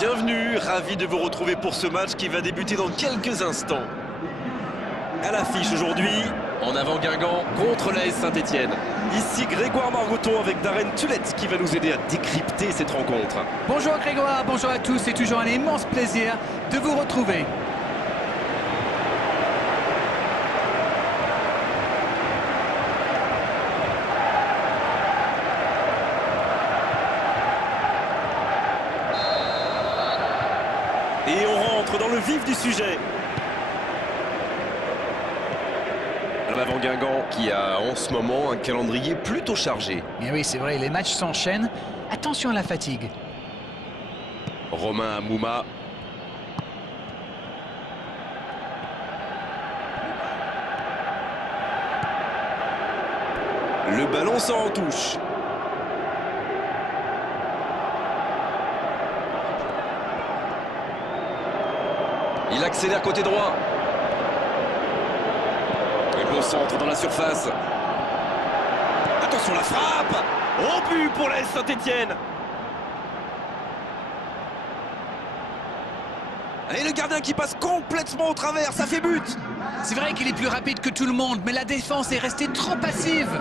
Bienvenue, ravi de vous retrouver pour ce match qui va débuter dans quelques instants. À l'affiche aujourd'hui, en avant Guingamp contre l'AS Saint-Etienne. Ici Grégoire Margoton avec Darren Tulette qui va nous aider à décrypter cette rencontre. Bonjour Grégoire, bonjour à tous, c'est toujours un immense plaisir de vous retrouver. Et on rentre dans le vif du sujet. L'avant Guingamp qui a en ce moment un calendrier plutôt chargé. Mais oui, c'est vrai, les matchs s'enchaînent. Attention à la fatigue. Romain Amouma. Le ballon sort en touche. Il accélère côté droit. Le bon centre dans la surface. Attention la frappe. Au but pour l'AS Saint-Etienne. Et le gardien qui passe complètement au travers, ça fait but. C'est vrai qu'il est plus rapide que tout le monde, mais la défense est restée trop passive.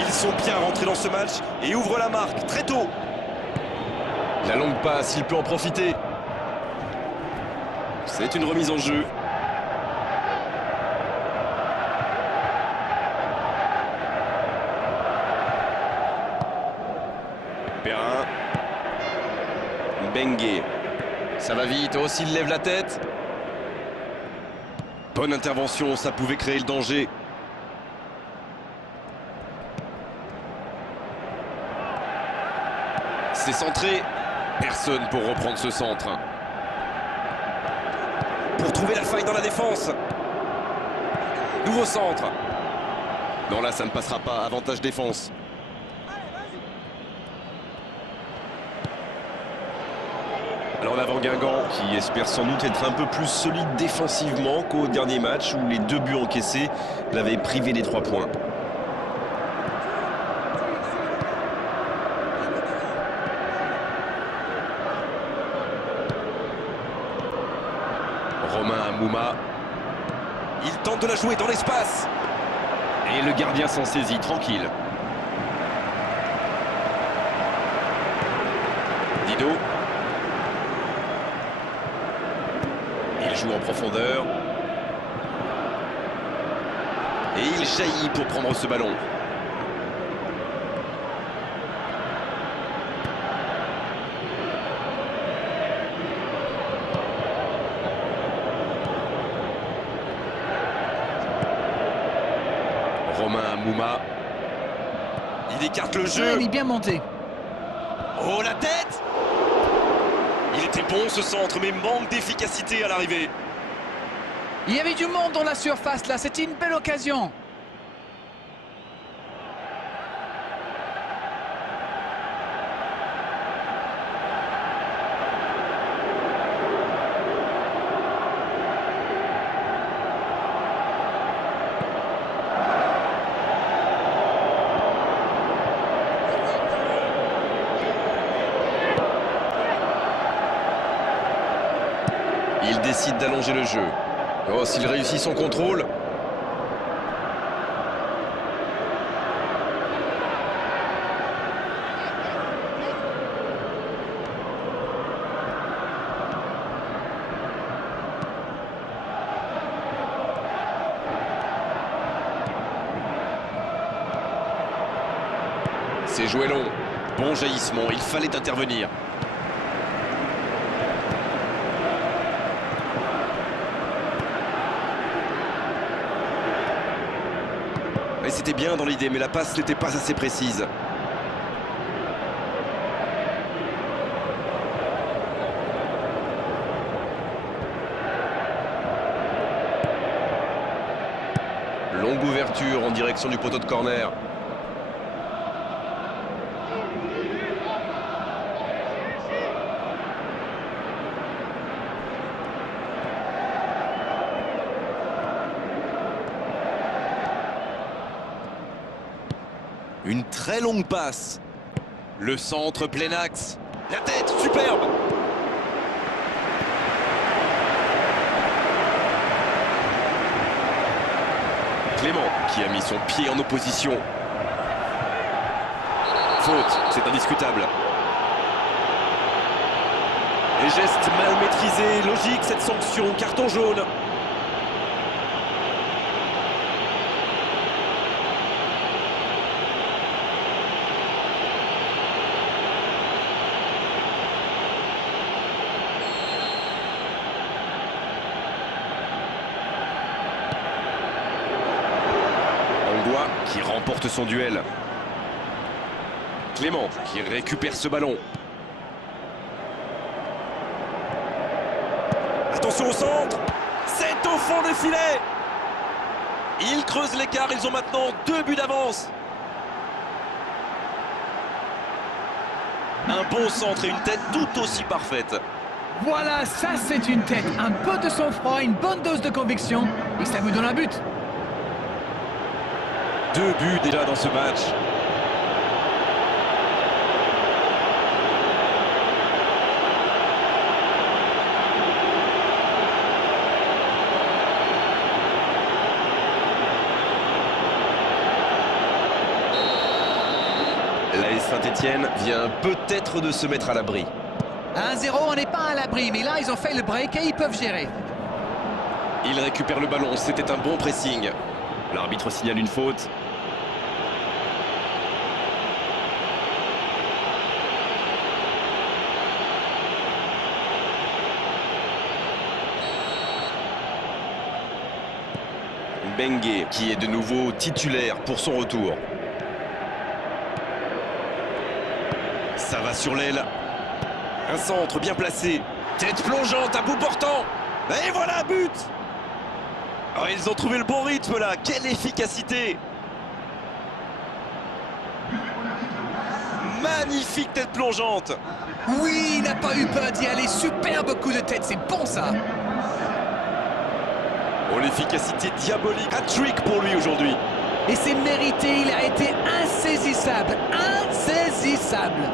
Ils sont bien rentrés dans ce match et ouvrent la marque très tôt. La longue passe, il peut en profiter. C'est une remise en jeu. Perrin. Bengue. Ça va vite, oh s'il lève la tête. Bonne intervention, ça pouvait créer le danger. C'est centré. Personne pour reprendre ce centre. Pour trouver la faille dans la défense. Nouveau centre. Non, là, ça ne passera pas. Avantage défense. Alors en avant Guingamp, qui espère sans doute être un peu plus solide défensivement qu'au dernier match où les 2 buts encaissés l'avaient privé des 3 points. Romain Amouma. Il tente de la jouer dans l'espace. Et le gardien s'en saisit, tranquille. Dido. Il joue en profondeur. Et il jaillit pour prendre ce ballon. Romain Amouma. Il écarte le jeu. Il est bien monté. Oh, la tête! Il était bon ce centre, mais manque d'efficacité à l'arrivée. Il y avait du monde dans la surface là, c'était une belle occasion. Il décide d'allonger le jeu. Oh, s'il réussit son contrôle. C'est joué long. Bon jaillissement, il fallait intervenir. Et c'était bien dans l'idée, mais la passe n'était pas assez précise. Longue ouverture en direction du poteau de corner. Une très longue passe. Le centre plein axe. La tête, superbe. Clément qui a mis son pied en opposition. Faute, c'est indiscutable. Les gestes mal maîtrisés, logique cette sanction, carton jaune. Qui remporte son duel. Clément qui récupère ce ballon. Attention au centre. C'est au fond des filets. Ils creusent l'écart, ils ont maintenant 2 buts d'avance. Un bon centre et une tête tout aussi parfaite. Voilà, ça c'est une tête. Un peu de sang-froid, une bonne dose de conviction. Et ça vous donne un but. 2 buts déjà dans ce match. L'AS Saint-Étienne vient peut-être de se mettre à l'abri. 1-0, on n'est pas à l'abri, mais là ils ont fait le break et ils peuvent gérer. Il récupère le ballon, c'était un bon pressing. L'arbitre signale une faute. Bengue qui est de nouveau titulaire pour son retour. Ça va sur l'aile. Un centre bien placé. Tête plongeante à bout portant. Et voilà, but! Oh, ils ont trouvé le bon rythme là. Quelle efficacité! Magnifique tête plongeante. Oui, il n'a pas eu peur d'y aller. Superbe coup de tête, c'est bon ça. Oh, l'efficacité diabolique. Hat-trick pour lui aujourd'hui. Et c'est mérité, il a été insaisissable. Insaisissable.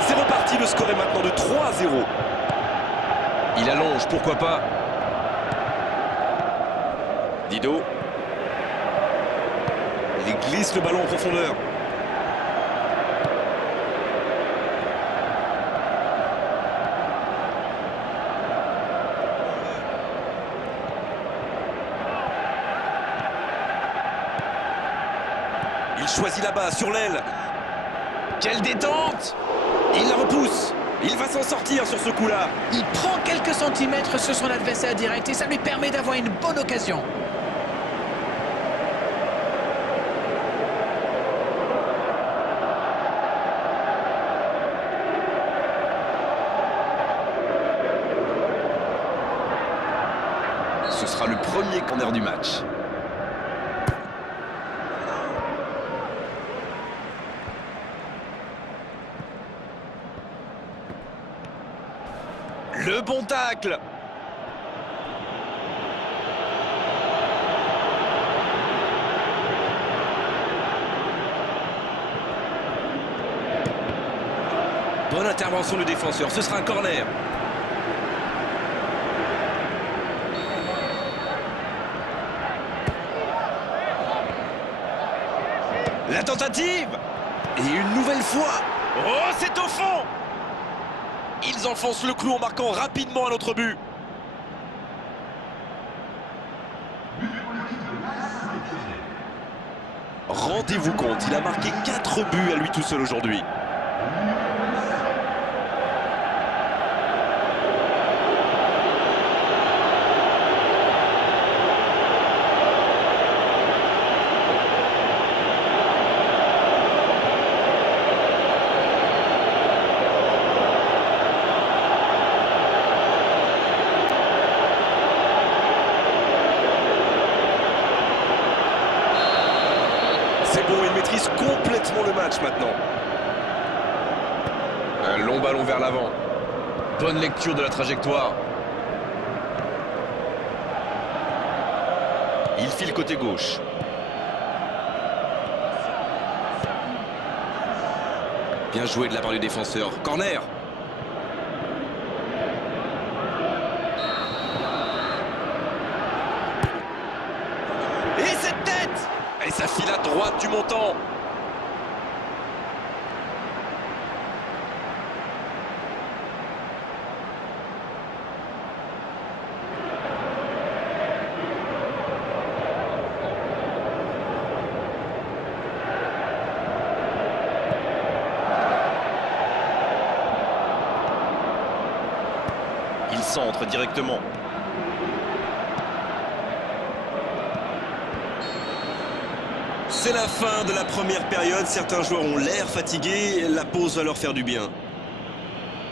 C'est reparti, le score est maintenant de 3-0. Il allonge, pourquoi pas. Dido. Il glisse le ballon en profondeur. Il choisit là-bas, sur l'aile. Quelle détente! Il la repousse. Il va s'en sortir sur ce coup-là. Il prend quelques centimètres sur son adversaire direct et ça lui permet d'avoir une bonne occasion. Ce sera le premier corner du match. Le bon tacle. Bonne intervention du défenseur, ce sera un corner. La tentative. Et une nouvelle fois. Oh, c'est au fond. Ils enfoncent le clou en marquant rapidement un autre but. Rendez-vous compte, il a marqué 4 buts à lui tout seul aujourd'hui. maîtrise complètement le match maintenant. Un long ballon vers l'avant. Bonne lecture de la trajectoire. Il file côté gauche. Bien joué de la part du défenseur. Corner. Et cette tête! Et ça file à droite du montant. Il centre directement. C'est la fin de la première période. Certains joueurs ont l'air fatigués. La pause va leur faire du bien.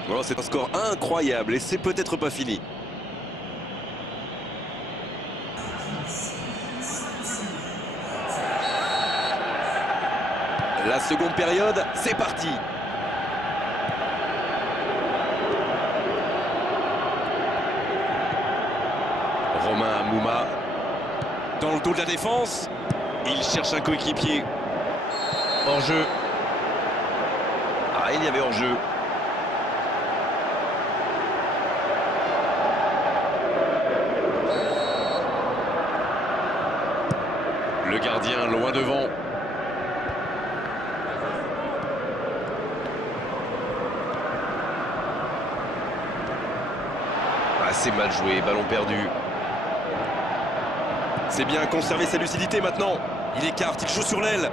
Voilà, c'est un score incroyable et c'est peut-être pas fini. La seconde période, c'est parti. Romain Amouma dans le dos de la défense. Il cherche un coéquipier. Hors-jeu. Ah, il y avait hors-jeu. Le gardien loin devant. Assez mal joué, ballon perdu. C'est bien conserver sa lucidité maintenant. Il écarte, il joue sur l'aile.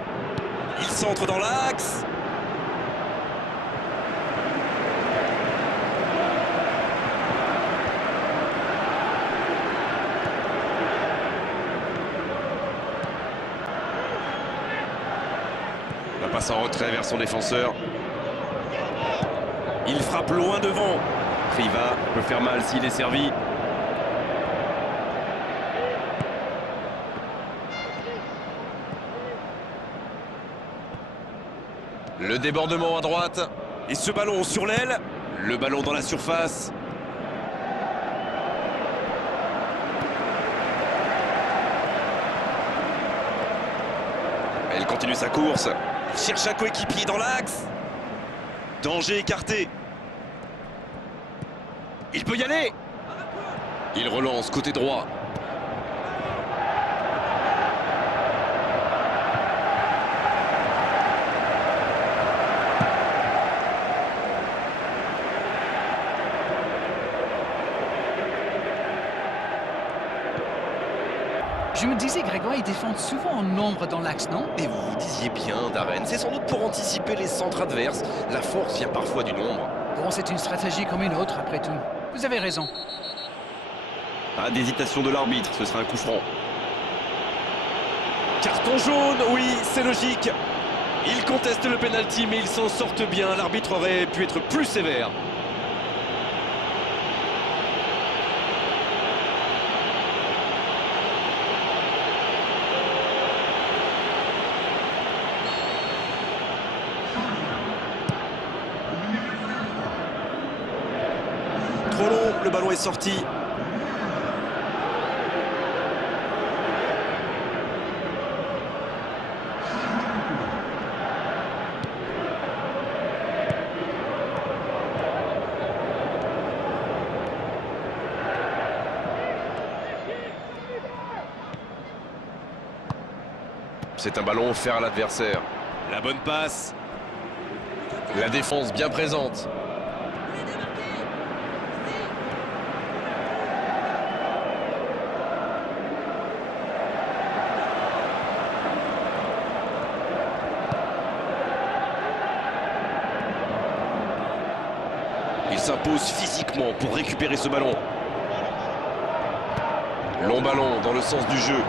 Il centre dans l'axe. La passe en retrait vers son défenseur. Il frappe loin devant. Riva peut faire mal s'il est servi. Le débordement à droite. Et ce ballon sur l'aile. Le ballon dans la surface. Elle continue sa course. Il cherche un coéquipier dans l'axe. Danger écarté. Il peut y aller. Il relance côté droit. Je me disais, Grégoire, ils défendent souvent en nombre dans l'axe, non? Et vous vous disiez bien, Darren, c'est sans doute pour anticiper les centres adverses. La force vient parfois du nombre. Bon, c'est une stratégie comme une autre, après tout. Vous avez raison. Pas d'hésitation de l'arbitre, ce sera un coup franc. Carton jaune, oui, c'est logique. Ils contestent le pénalty, mais ils s'en sortent bien. L'arbitre aurait pu être plus sévère. Trop long, le ballon est sorti. C'est un ballon offert à l'adversaire. La bonne passe. La défense bien présente. Il s'impose physiquement pour récupérer ce ballon. Long ballon dans le sens du jeu.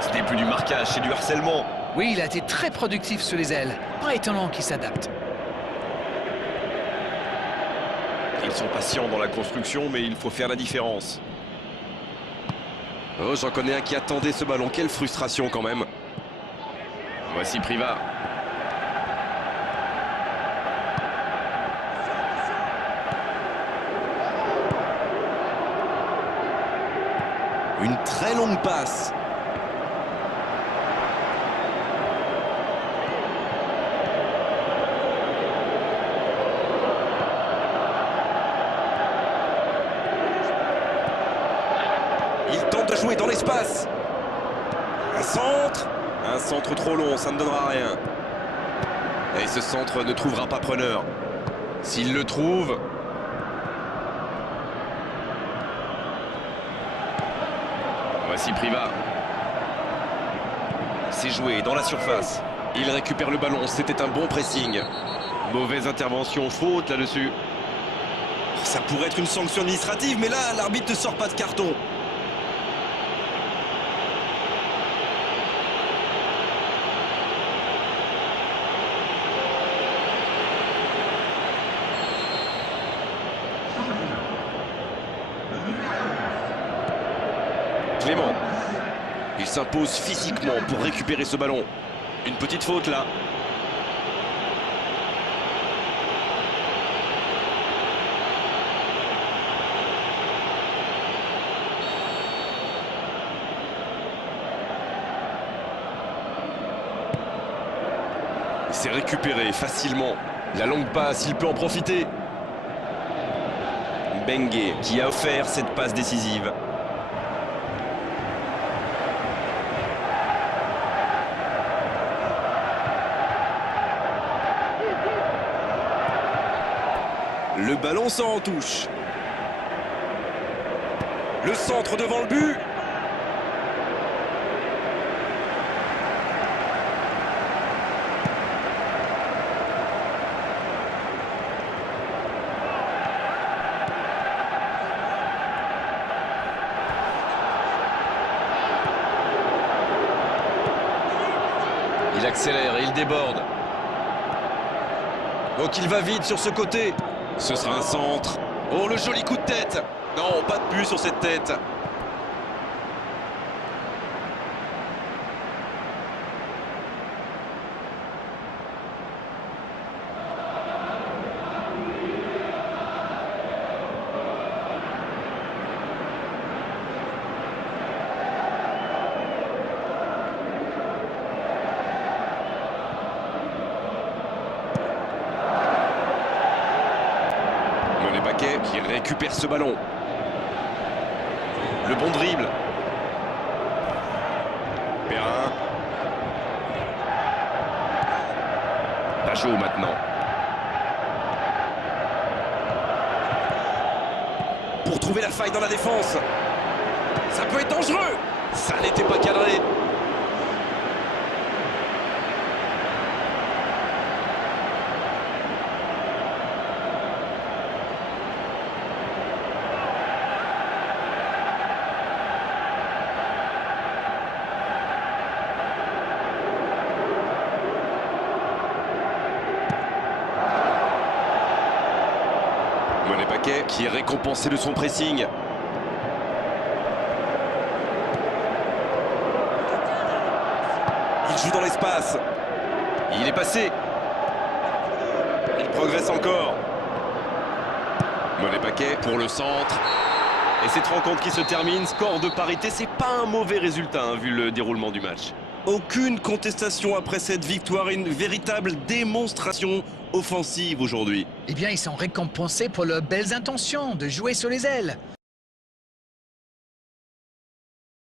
Ce n'est plus du marquage, c'est du harcèlement. Oui, il a été très productif sur les ailes. Pas étonnant qu'il s'adapte. Ils sont patients dans la construction, mais il faut faire la différence. Oh, j'en connais un qui attendait ce ballon. Quelle frustration quand même. Voici Priva. Une très longue passe. Il tente de jouer dans l'espace. Un centre trop long, ça ne donnera rien. Et ce centre ne trouvera pas preneur. S'il le trouve... Voici Priva. C'est joué dans la surface. Il récupère le ballon, c'était un bon pressing. Mauvaise intervention, faute là-dessus. Ça pourrait être une sanction administrative, mais là, l'arbitre ne sort pas de carton. Clément. Il s'impose physiquement pour récupérer ce ballon. Une petite faute là. Il s'est récupéré facilement. La longue passe, il peut en profiter. Bengue qui a offert cette passe décisive. Le ballon s'en touche. Le centre devant le but. Il accélère et il déborde. Donc il va vite sur ce côté. Ce sera un centre. Oh, le joli coup de tête. Non, pas de but sur cette tête. Qui récupère ce ballon. Le bon dribble. Perrin. Pajot maintenant. Pour trouver la faille dans la défense. Ça peut être dangereux. Ça n'était pas cadré. Qui est récompensé de son pressing. Il joue dans l'espace. Il est passé. Il progresse encore. Monet-Paquet pour le centre. Et cette rencontre qui se termine, score de parité, c'est pas un mauvais résultat hein, vu le déroulement du match. Aucune contestation après cette victoire, une véritable démonstration offensive aujourd'hui. Eh bien, ils sont récompensés pour leurs belles intentions de jouer sur les ailes.